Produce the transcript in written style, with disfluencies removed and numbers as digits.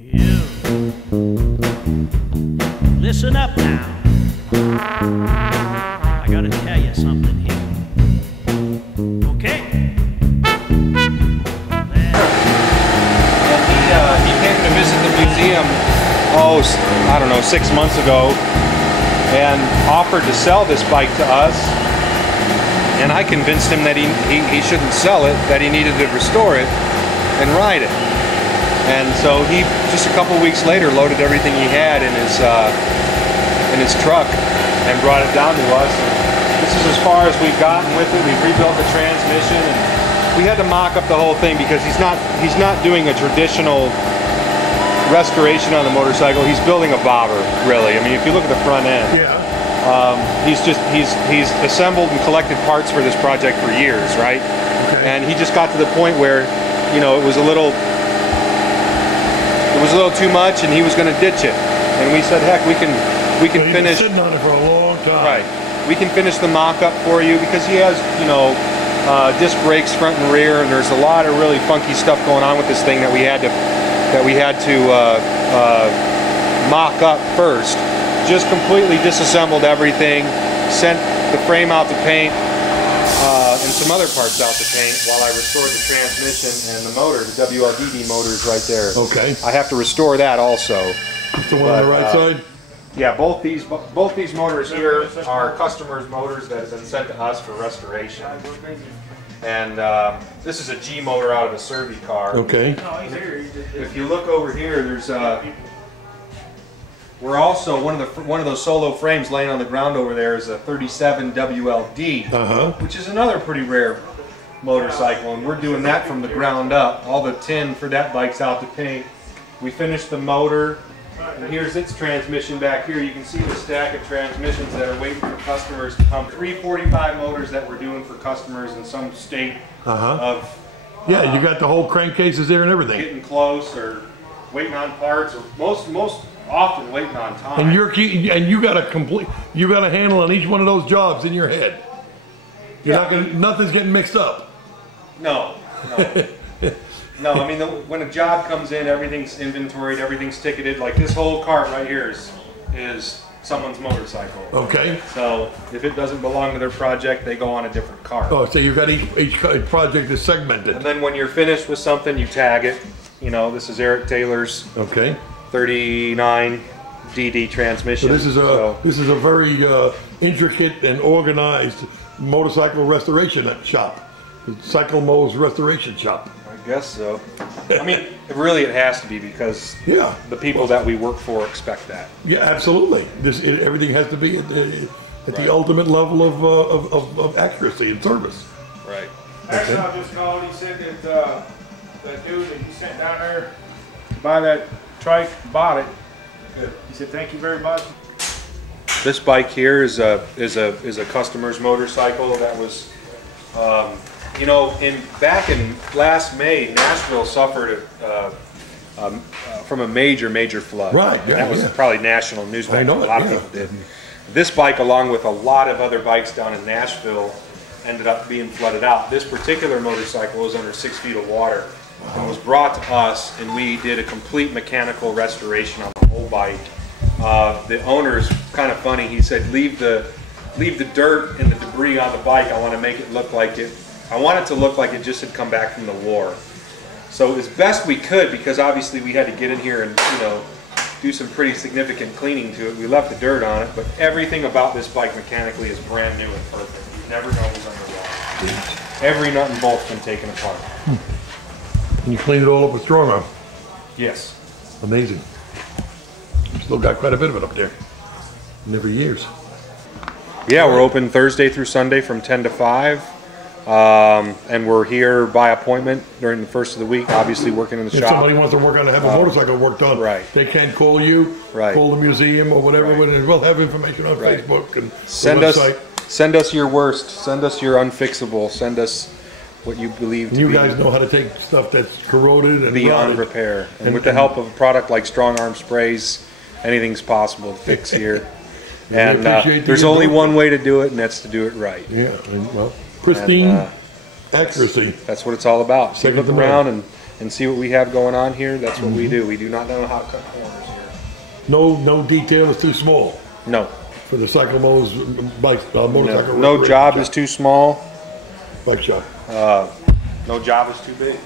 You listen up now. I gotta tell you something here. Okay? He came to visit the museum, I don't know, 6 months ago, and offered to sell this bike to us. And I convinced him that he shouldn't sell it, that he needed to restore it and ride it. And so he, just a couple weeks later, loaded everything he had in his truck and brought it down to us. This is as far as we've gotten with it. We've rebuilt the transmission, and we had to mock up the whole thing because he's not doing a traditional restoration on the motorcycle. He's building a bobber, really. I mean, if you look at the front end, he's assembled and collected parts for this project for years, right? Okay. And he just got to the point where, you know, it was a little too much, and he was going to ditch it. And we said, heck, we can finish. Been sitting on it for a long time. Right. We can finish the mock-up for you because he has, you know, disc brakes front and rear, and there's a lot of really funky stuff going on with this thing that we had to mock up first. Just completely disassembled everything, sent the frame out to paint, and some other parts out to paint while I restored the transmission and the motor. The WLDD motor is right there. Okay. I have to restore that also. The one on the right side? Yeah, both these motors here are customers' motors that have been sent to us for restoration. And this is a G motor out of a Servi car. Okay. If you look over here, there's we're also one of those solo frames laying on the ground over there is a 37 WLD, which is another pretty rare motorcycle, and we're doing that from the ground up. All the tin for that bike's out to paint. We finished the motor, and here's its transmission back here. You can see the stack of transmissions that are waiting for customers to come. 345 motors that we're doing for customers in some state of yeah, you got the whole crankcases there and everything. Getting close or waiting on parts, or most often waiting on time. And you got a handle on each one of those jobs in your head. Nothing's getting mixed up. No. No, I mean, when a job comes in, everything's inventoried, everything's ticketed. Like this whole cart right here is someone's motorcycle. Okay. So if it doesn't belong to their project, they go on a different cart. Oh, so you've got each project is segmented. And then when you're finished with something, you tag it. You know, this is Eric Taylor's 39 DD transmission. So this is a very intricate and organized motorcycle restoration shop. Cyclemos restoration shop. I guess so. I mean, really it has to be because the people that we work for expect that. Yeah, absolutely. Everything has to be at the ultimate level of accuracy and service. Right. Actually, I just called. He said that that dude that you sent down there to buy that trike bought it. Good. He said, "Thank you very much." This bike here is a customer's motorcycle that was. You know, back in last May, Nashville suffered from a major flood. Right, yeah, that was probably national news back then. A lot of people did. This bike, along with a lot of other bikes down in Nashville, ended up being flooded out. This particular motorcycle was under 6 feet of water and was brought to us, and we did a complete mechanical restoration on the whole bike. The owner's kind of funny. He said, leave the dirt and the debris on the bike. I want to make it look like it. I want it to look like it just had come back from the war. So as best we could, because obviously we had to get in here and, you know, do some pretty significant cleaning to it. We left the dirt on it, but everything about this bike mechanically is brand new and perfect. We've never known it was underwater. Every nut and bolt's been taken apart. And you cleaned it all up with strong arm. Yes. Amazing. Still got quite a bit of it up there. Never years. Yeah, we're open Thursday through Sunday from 10 to 5. And we're here by appointment during the first of the week, obviously working in the shop. If somebody wants to work on have a motorcycle work done, they can call you, call the museum or whatever, and we'll have information on Facebook and send us your worst, send us your unfixable, send us what you believe to be. You guys know how to take stuff that's corroded and beyond repair. And with the help of a product like Strong Arm Sprays, anything's possible to fix here. And there's only one way to do it, and that's to do it right. Yeah, well, pristine accuracy. That's what it's all about. You look around and and see what we have going on here, that's what we do. We do not know how to cut corners here. No detail is too small No. for the Cyclemos bike, motorcycle. No job is too small. Bike shop. No job is too big.